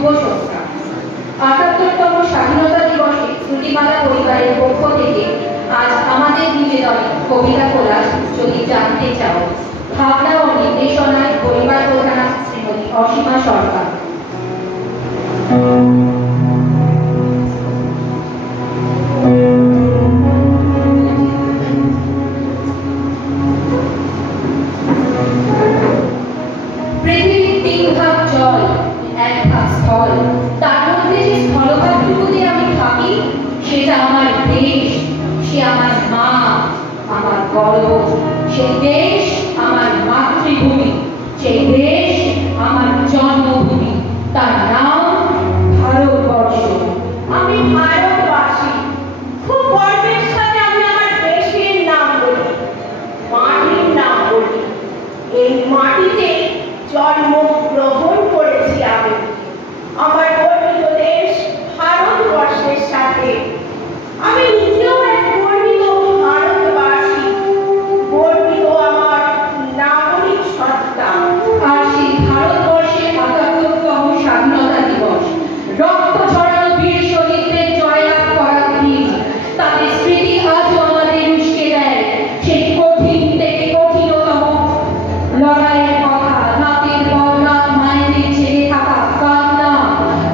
শুভ সন্ধ্যা। ৭৮তম স্বাধীনতা দিবসে শ্রুতিমালা পরিবারের পক্ষ থেকে আজ আমাদের নিবেদনে কবিতা কোলাজ যদি জানতে চাও, ভাবনা ও নির্দেশনায় পরিবার প্রধান শ্রীমতী অসীমা সরকার। পৃথিবীর ৩ ভাগ জল, ১ ভাগ স্থল, তার মধ্যে যে স্থলভাগটুকুতে আমি থাকি সেটা আমার দেশ, সে আমার মা, আমার গর্ব। সেই দেশ আমার মাতৃভূমি, সেই দেশ আমার জন্মভূমি, তার নাম ভারতবর্ষ। আমি ভারতবাসী, খুব গর্বের সাথে আমি আমার দেশের নাম বলি, মাটির নাম বলি। এই মাটিতে জন্মগ্রহণ করেছি আমি। আমার গর্বিত দেশ ভারতবর্ষের সাথে আমি নিজেও এক গর্বিত ভারতবাসী, গর্বিত আমার নাগরিক সত্তা। আর সেই ভারতবর্ষের ৭৮তম স্বাধীনতা দিবস, রক্ত ঝরানো বীর শহীদদের জয়লাভ করার দিন, তাদের স্মৃতি আজও আমাদের উস্কে দেয় সেই কঠিন থেকে কঠিনতম লড়াইয়ের কথা। রাতের পর রাত মায়েদের ছেড়ে থাকা কান্না,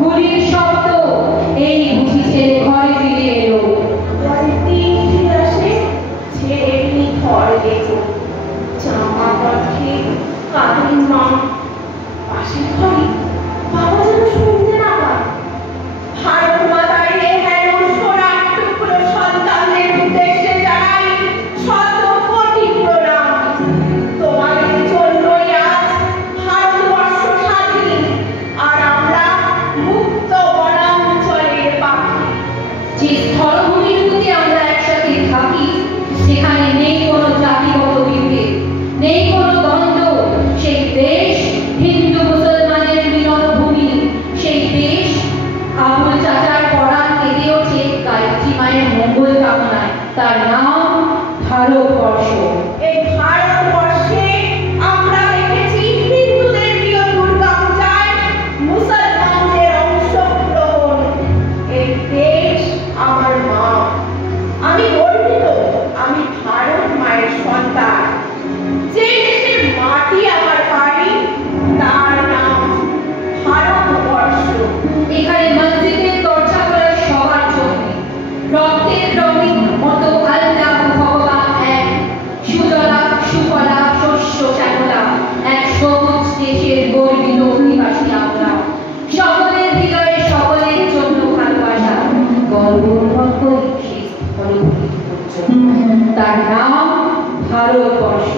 গুলির শব্দ, এই বুঝি ছেড়ে ঘরে ফিরে এলো। ছেড়ে ঘর দেখো, জামা পথে কাঁদিন মা, পাশের ঘরে বাবা যেন শুনতে না পায়। ভারত মাতার এ হেন সোনার টুকরো সন্তানদের উদ্দেশ্যে জানাই শত কোটি প্রণাম। তোমাদের জন্যই আজ ভারতবর্ষ স্বাধীন, আর আমরা মুক্ত বনাঞ্চলের পাখি। যে স্থলভূমিটুকুতে আমরা একসাথে থাকি সেখানে নেই কোনো জাতিগত বিভেদ, নেই কোনো দ্বন্দ্ব। সেই দেশ হিন্দু মুসলমানের মিলন ভূমি, সেই দেশ আবুল চাচার পরাণ কেঁদে ওঠে গায়ত্রী মায়ের মঙ্গল কামনায়, তার নাম ভারতবর্ষ। এই ভারতবর্ষে আমরা দেখেছি হিন্দুদের প্রিয় দুর্গা পূজায় মুসলমানদের অংশগ্রহণ। এই দেশ আমার মা, আমি গর্বিত, আমি ভারত মায়ের সন্তান। যে দেশের মাটি আমার বাড়ি, তার নাম ভারতবর্ষ। এখানে মসজিদের দরজা খোলা সবার জন্য, রক্তের রঙিন মতো আল্লাহ ভগবান এক, সুজলা সুফলা শস্য শ্যামলা, এক সবুজ দেশের গর্বিত অধিবাসী আমরা। সকলের হৃদয়ে সকলের জন্য ভালোবাসা, গর্ব অনুভব করি সেই স্থলভূমি পর্যন্ত, তার নাম ভারতবর্ষ।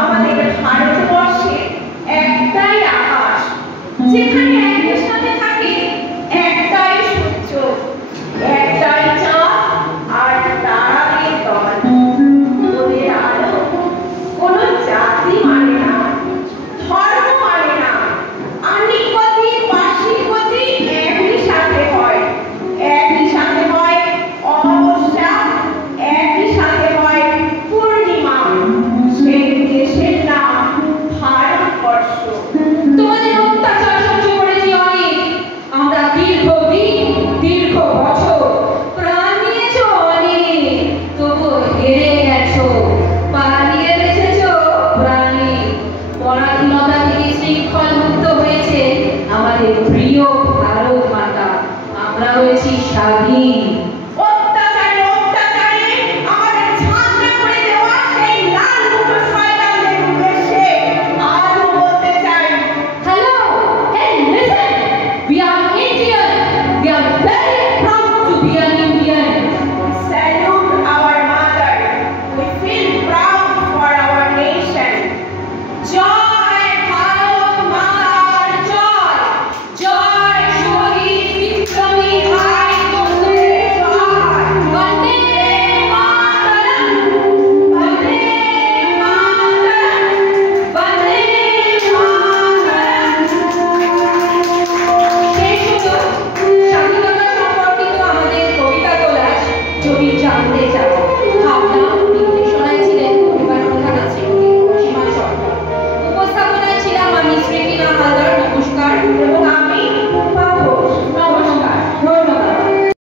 আমাদের ভারতবর্ষে একটাই আকাশ, যেখানে একই সাথে থাকে একটাই সূর্য, একটাই চাঁদ আর তারাদের দল। ওদের আলো কোনো জাতি মানে না, ধর্ম মানে না, আনিকতি বাসিকতি একই সাথে হয়, একই সাথে হয় অমাবস্যা, একই সাথে হয় পূর্ণিমা। সেই দেশের নাম ভারতবর্ষ। তোমাদের অত্যাচার সহ্য করেছি অনেক আমরা, দীর্ঘদিন দীর্ঘ বছর প্রাণ দিয়েছ অনেক, তবু হেরে গেছো, পালিয়ে বেঁচেছো প্রাণী। পরাধীনতা থেকে শৃঙ্খল মুক্ত হয়েছে আমাদের প্রিয় ভারত মাতা, আমরা হয়েছি স্বাধীন।